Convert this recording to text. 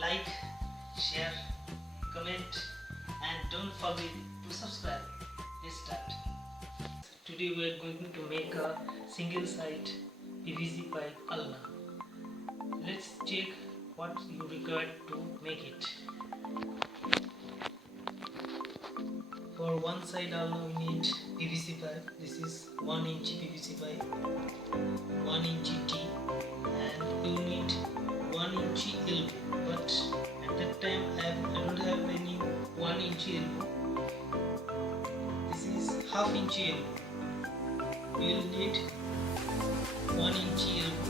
like, share, comment, and don't forget to subscribe. Let's start. Today we are going to make a single side PVC pipe alna. Let's check what you require to make it. For one side alna we need PVC pipe. This is 1 inch PVC pipe, 1 inch T, and you need 1 inch elbow. But at that time I don't have any 1 inch elbow. This is half inch elbow. You will need 1 inch elbow.